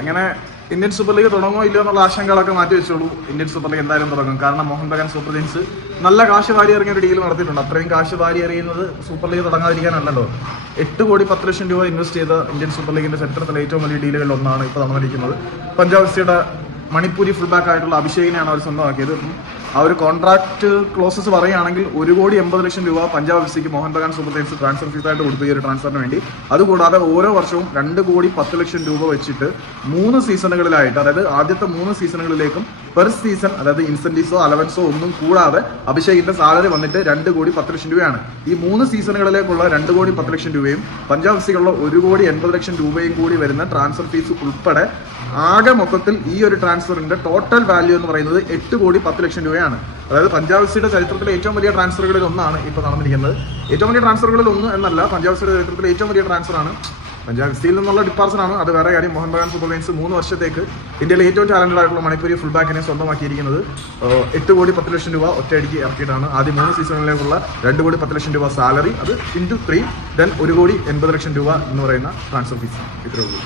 അങ്ങനെ Indian super league തുടങ്ങുമോ ഇല്ലയോ എന്നുള്ള ആശങ്കകളൊക്കെ മാറ്റി വെച്ചോളൂ. ഇന്ത്യൻ സൂപ്പർ ലീഗ് എന്തായാലും തുടങ്ങും. കാരണം മോഹൻ ബഗാൻ സൂപ്പർ ജയൻസ് നല്ല കാശ് വാരി ഇറങ്ങിയ ഒരു ഡീൽ നടത്തിയിട്ടുണ്ട്. അത്രയും കാശ് വാരി എറിയുന്നത് സൂപ്പർ ലീഗ് തുടങ്ങാതിരിക്കാനല്ലല്ലോ. 8,10,00,000 രൂപ ഇൻവെസ്റ്റ് ചെയ്ത ഇന്ത്യൻ സൂപ്പർ ലീഗിന്റെ ചരിത്രത്തിലെ ഏറ്റവും വലിയ ഡീലുകളിൽ ഒന്നാണ് ഇപ്പോൾ നടന്നിരിക്കുന്നത്. പഞ്ചാബ് എഫ്സിയുടെ മണിപ്പൂരി ഫുൾ ബാക്ക് ആയിട്ടുള്ള അഭിഷേകിനെയാണ് അവർ സ്വന്തമാക്കിയത്. ആ ഒരു കോൺട്രാക്ട് ക്ലോസസ് പറയുകയാണെങ്കിൽ 1,80,00,000 രൂപ പഞ്ചാബ് എഫ്സിക്ക് Mohun Bagan super giants transfer ഫീസായിട്ട് കൊടുത്തു ഈ ഒരു ട്രാൻസ്ഫറിന് വേണ്ടി. അതുകൂടാതെ ഓരോ വർഷവും 2,10,00,000 രൂപ വെച്ചിട്ട് 3 സീസണുകളിലായിട്ട്, അതായത് ആദ്യത്തെ 3 സീസണുകളിലേക്കും പെർ സീസൺ, അതായത് ഇൻസെന്റീവ്സോ അലവൻസോ ഒന്നും കൂടാതെ അഭിഷേകിന്റെ സാലറി വന്നിട്ട് 2,10,00,000 രൂപയാണ്. ഈ 3 സീസണുകളിലേക്കുള്ള 2,10,00,000 രൂപയും പഞ്ചാബ് എഫ്സിക്കുള്ള 1,80,00,000 രൂപയും കൂടി വരുന്ന ട്രാൻസ്ഫർ ഫീസ് ഉൾപ്പെടെ ആകെ മൊത്തത്തിൽ ഈ ഒരു ട്രാൻസ്ഫറിന്റെ ടോട്ടൽ വാല്യൂ എന്ന് പറയുന്നത് 8,10,00,000 രൂപയാണ്. അതായത് പഞ്ചാബ് എഫ്സിയുടെ ചരിത്രത്തിലെ ഏറ്റവും വലിയ ട്രാൻസ്ഫറുകളിൽ ഒന്നാണ് ഇപ്പോൾ നടന്നിരിക്കുന്നത്. ഏറ്റവും വലിയ ട്രാൻസ്ഫറുകളിൽ ഒന്ന് എന്നല്ല, പഞ്ചാബ് എഫ്സിയുടെ ചരിത്രത്തിലെ ഏറ്റവും വലിയ ട്രാൻസ്ഫറാണ്. പഞ്ചാബ് എഫ്സിയിൽ നിന്നുള്ള ഡിപ്പാർച്ചറാണ്, അത് വേറെ കാര്യം. മോഹൻ ബഗാൻ സൂപ്പർ ജയൻസ് 3 വർഷത്തേക്ക് ഇന്ത്യയിലെ ഏറ്റവും ടാലന്റഡ് ആയിട്ടുള്ള മണിപ്പൂരി ഫുൾ ബാക്കിനെ സ്വന്തമാക്കിയിരിക്കുന്നത് 8,10,00,000 രൂപ ഒറ്റയടിക്ക് ഇറക്കിയിട്ടാണ്. ആദ്യം 3 സീസണിലേക്കുള്ള 2,10,00,000 രൂപ സാലറി, അത് × 3, ദെൻ 1,80,00,000 രൂപ എന്ന് പറയുന്ന ട്രാൻസ്ഫർ ഫീസ്. ഇത്രയേ ഉള്ളൂ.